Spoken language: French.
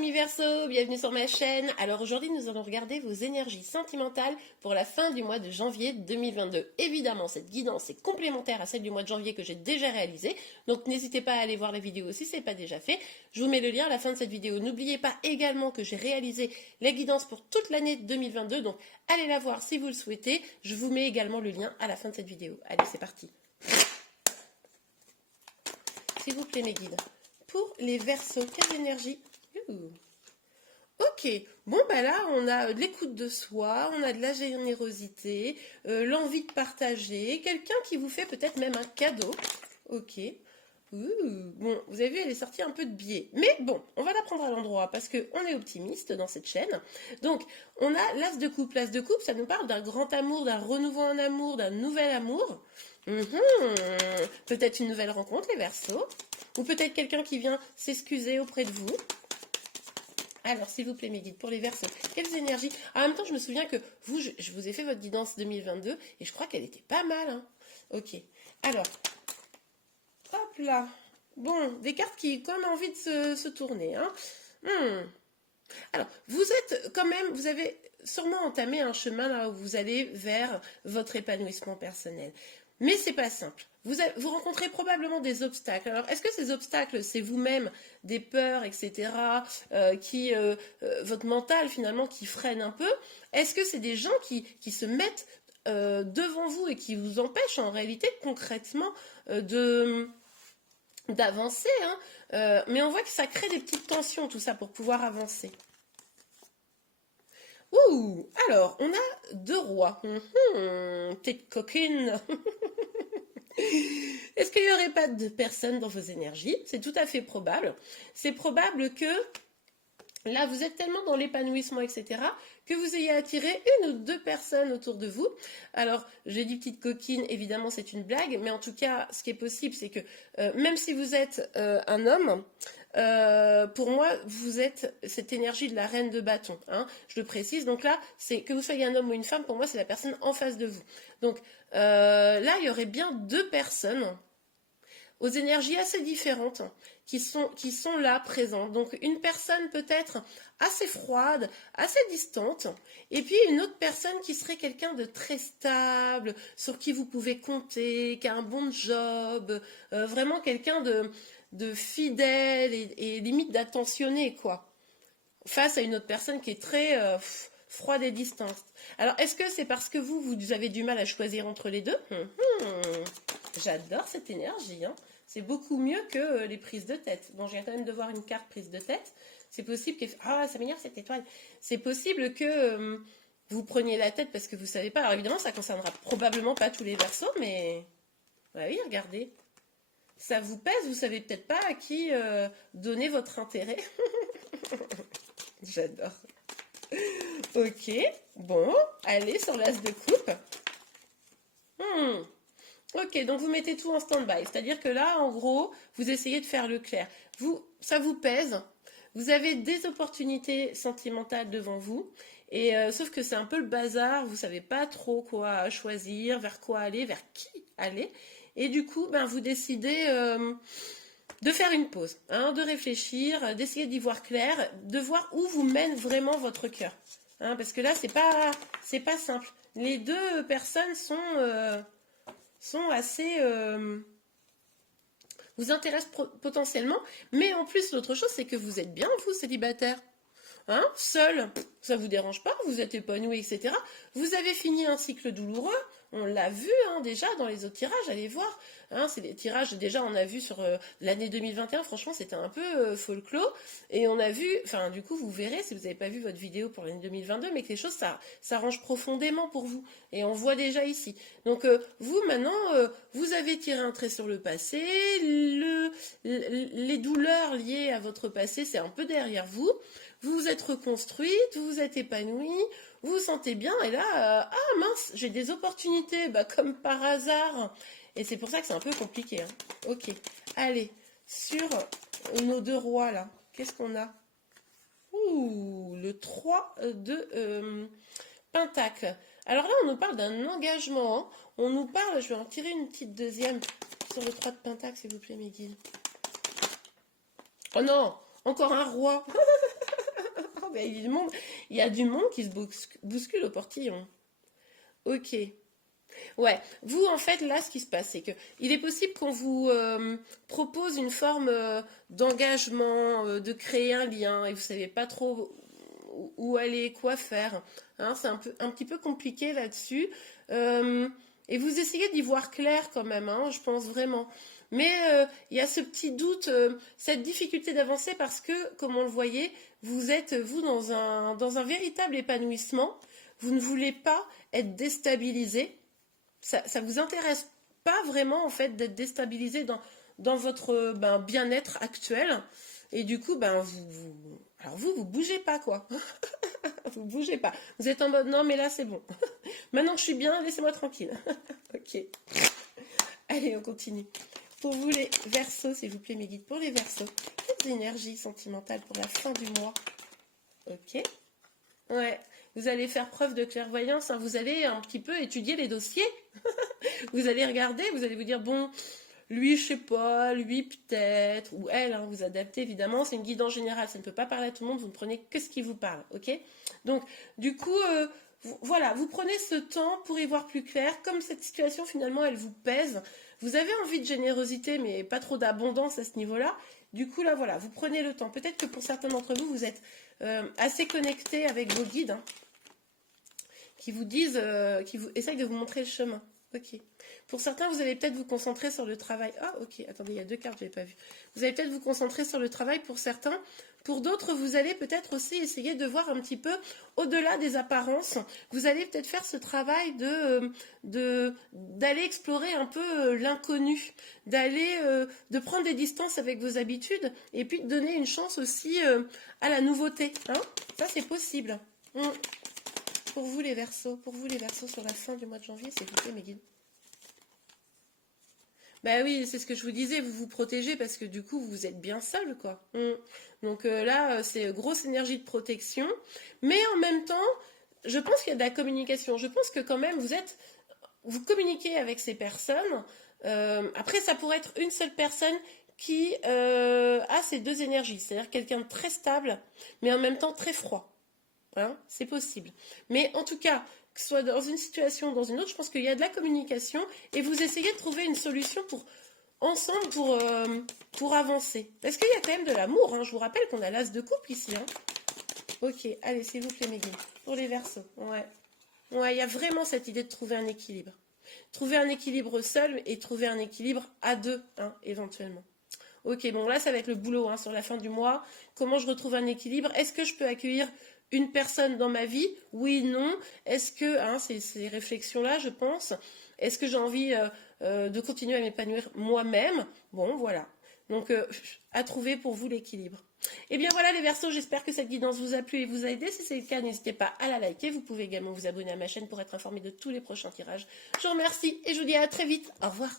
amis Verseau, bienvenue sur ma chaîne. Alors aujourd'hui nous allons regarder vos énergies sentimentales pour la fin du mois de janvier 2022. Évidemment cette guidance est complémentaire à celle du mois de janvier que j'ai déjà réalisée, donc n'hésitez pas à aller voir la vidéo si ce n'est pas déjà fait. Je vous mets le lien à la fin de cette vidéo. N'oubliez pas également que j'ai réalisé la guidance pour toute l'année 2022, donc allez la voir si vous le souhaitez. Je vous mets également le lien à la fin de cette vidéo. Allez, c'est parti. S'il vous plaît mes guides. Pour les Verseaux, quelle énergie? Ok, bon bah là on a de l'écoute de soi, on a de la générosité, l'envie de partager, quelqu'un qui vous fait peut-être même un cadeau. Ok, bon vous avez vu elle est sortie un peu de biais, mais bon on va la prendre à l'endroit parce qu'on est optimiste dans cette chaîne. Donc on a l'as de coupe, l'as de coupe ça nous parle d'un grand amour, d'un renouveau en amour, d'un nouvel amour. Peut-être une nouvelle rencontre les Verseaux, ou peut-être quelqu'un qui vient s'excuser auprès de vous. Alors, s'il vous plaît, mes guides, pour les Verseaux, quelles énergies? En même temps, je me souviens que vous, je vous ai fait votre guidance 2022 et je crois qu'elle était pas mal. Hein. Ok. Alors, hop là. Bon, des cartes qui ont envie de se tourner. Hein. Alors, vous êtes quand même, vous avez sûrement entamé un chemin là où vous allez vers votre épanouissement personnel. Mais c'est pas simple. Vous rencontrez probablement des obstacles. Alors, est-ce que ces obstacles, c'est vous-même, des peurs, etc., votre mental finalement qui freine un peu? Est-ce que c'est des gens qui se mettent devant vous et qui vous empêchent en réalité concrètement d'avancer, hein? Mais on voit que ça crée des petites tensions, tout ça, pour pouvoir avancer. Alors, on a 2 rois. Petite coquine. Est-ce qu'il n'y aurait pas de personnes dans vos énergies? C'est tout à fait probable. C'est probable que là, vous êtes tellement dans l'épanouissement, etc., que vous ayez attiré 1 ou 2 personnes autour de vous. Alors, j'ai dit petite coquine, évidemment, c'est une blague, mais en tout cas, ce qui est possible, c'est que même si vous êtes un homme, pour moi, vous êtes cette énergie de la reine de bâton. Hein, je le précise. Donc là, c'est que vous soyez un homme ou une femme, pour moi, c'est la personne en face de vous. Donc là, il y aurait bien 2 personnes aux énergies assez différentes qui sont là présentes. Donc une personne peut-être assez froide, assez distante, et puis une autre personne qui serait quelqu'un de très stable, sur qui vous pouvez compter, qui a un bon job, vraiment quelqu'un de fidèle et limite d'attentionné, quoi. Face à une autre personne qui est très froide et distante. Alors, est-ce que c'est parce que vous avez du mal à choisir entre les deux? J'adore cette énergie, hein. C'est beaucoup mieux que les prises de tête. Bon, je viens quand même de voir une carte prise de tête. C'est possible que... Ah, ça m'énerve cette étoile. C'est possible que vous preniez la tête parce que vous ne savez pas. Alors évidemment, ça ne concernera probablement pas tous les Verseaux, mais... Bah oui, regardez. Ça vous pèse, vous ne savez peut-être pas à qui donner votre intérêt. J'adore. Ok, bon, allez sur l'as de coupe. Ok, donc vous mettez tout en stand-by, c'est-à-dire que là, en gros, vous essayez de faire le clair. Ça vous pèse, vous avez des opportunités sentimentales devant vous, et sauf que c'est un peu le bazar, vous savez pas trop quoi choisir, vers quoi aller, vers qui aller, et du coup, ben, vous décidez de faire une pause, hein, de réfléchir, d'essayer d'y voir clair, de voir où vous mène vraiment votre cœur. Hein, parce que là, c'est pas simple. Les 2 personnes sont assez... vous intéressent potentiellement, mais en plus, l'autre chose, c'est que vous êtes bien, vous, célibataire. Hein, seul, ça vous dérange pas, vous êtes épanoui, etc. Vous avez fini un cycle douloureux, on l'a vu hein, déjà dans les autres tirages, allez voir. Hein, c'est des tirages, déjà on a vu sur l'année 2021, franchement c'était un peu folklore. Et on a vu, enfin du coup vous verrez, si vous n'avez pas vu votre vidéo pour l'année 2022, mais que les choses s'arrangent profondément pour vous. Et on voit déjà ici. Donc vous maintenant, vous avez tiré un trait sur le passé, les douleurs liées à votre passé c'est un peu derrière vous. Vous vous êtes reconstruite, vous vous êtes épanouie, vous vous sentez bien, et là, ah mince, j'ai des opportunités, bah, comme par hasard. Et c'est pour ça que c'est un peu compliqué. Hein. Ok, allez, sur nos 2 rois là, qu'est-ce qu'on a? Le 3 de Pentacle. Alors là, on nous parle d'un engagement. Hein. On nous parle, je vais en tirer une petite deuxième sur le 3 de Pentacle, s'il vous plaît, mes guides. Oh non, encore un roi. Mais il y a du monde qui se bouscule au portillon. Ok. Ouais, vous en fait là ce qui se passe c'est que il est possible qu'on vous propose une forme d'engagement, de créer un lien et vous savez pas trop où aller, quoi faire. Hein, c'est un petit peu compliqué là-dessus. Euh, et vous essayez d'y voir clair quand même, hein, je pense vraiment. Mais il y a ce petit doute, cette difficulté d'avancer parce que, comme on le voyait, vous êtes, vous, dans un véritable épanouissement. Vous ne voulez pas être déstabilisé. Ça vous intéresse pas vraiment, en fait, d'être déstabilisé dans votre bien-être actuel. Et du coup, alors vous bougez pas, quoi. Vous bougez pas. Vous êtes en mode, non, mais là, c'est bon. Maintenant que je suis bien, laissez-moi tranquille. Ok. Allez, on continue. Pour vous, les Verseaux, s'il vous plaît, mes guides, pour les Verseaux, quelles énergies sentimentales pour la fin du mois? Ok. Ouais. Vous allez faire preuve de clairvoyance, hein. Vous allez un petit peu étudier les dossiers. Vous allez regarder, vous allez vous dire, bon, lui, je sais pas, lui, peut-être, ou elle, hein, vous adaptez, évidemment, c'est une guide en général, ça ne peut pas parler à tout le monde, vous ne prenez que ce qui vous parle, ok? Donc, du coup, voilà, vous prenez ce temps pour y voir plus clair, comme cette situation, finalement, elle vous pèse, vous avez envie de générosité, mais pas trop d'abondance à ce niveau-là, du coup, là, voilà, vous prenez le temps. Peut-être que pour certains d'entre vous, vous êtes assez connectés avec vos guides, hein, qui vous disent, qui vous essayent de vous montrer le chemin. Ok. Pour certains, vous allez peut-être vous concentrer sur le travail. Ah, ok. Attendez, il y a deux cartes, je n'avais pas vu. Vous allez peut-être vous concentrer sur le travail pour certains. Pour d'autres, vous allez peut-être aussi essayer de voir un petit peu au-delà des apparences. Vous allez peut-être faire ce travail d'aller explorer un peu l'inconnu, de prendre des distances avec vos habitudes et puis de donner une chance aussi à la nouveauté. Hein, ça, c'est possible. Pour vous les Verseaux, sur la fin du mois de janvier, s'il vous plaît, mes guides. Bah oui, c'est ce que je vous disais, vous vous protégez parce que du coup, vous êtes bien seul, quoi. Donc là, c'est grosse énergie de protection. Mais en même temps, je pense qu'il y a de la communication. Je pense que quand même, vous communiquez avec ces personnes. Après, ça pourrait être une seule personne qui a ces deux énergies. C'est-à-dire quelqu'un de très stable, mais en même temps très froid. Hein, c'est possible. Mais en tout cas, que ce soit dans une situation ou dans une autre, je pense qu'il y a de la communication et vous essayez de trouver une solution ensemble pour avancer. Parce qu'il y a quand même de l'amour. Hein. Je vous rappelle qu'on a l'as de couple ici. Hein. Ok, allez, s'il vous plaît, mes guides. Pour les Verseaux. Ouais. Ouais, il y a vraiment cette idée de trouver un équilibre. Trouver un équilibre seul et trouver un équilibre à deux, hein, éventuellement. Ok, bon là ça va être le boulot hein, sur la fin du mois. Comment je retrouve un équilibre? Est-ce que je peux accueillir une personne dans ma vie? Oui, non. Est-ce que, hein, c'est ces réflexions-là, je pense. Est-ce que j'ai envie de continuer à m'épanouir moi-même? Bon, voilà. Donc, à trouver pour vous l'équilibre. Et bien voilà les Verseaux, j'espère que cette guidance vous a plu et vous a aidé. Si c'est le cas, n'hésitez pas à la liker. Vous pouvez également vous abonner à ma chaîne pour être informé de tous les prochains tirages. Je vous remercie et je vous dis à très vite. Au revoir.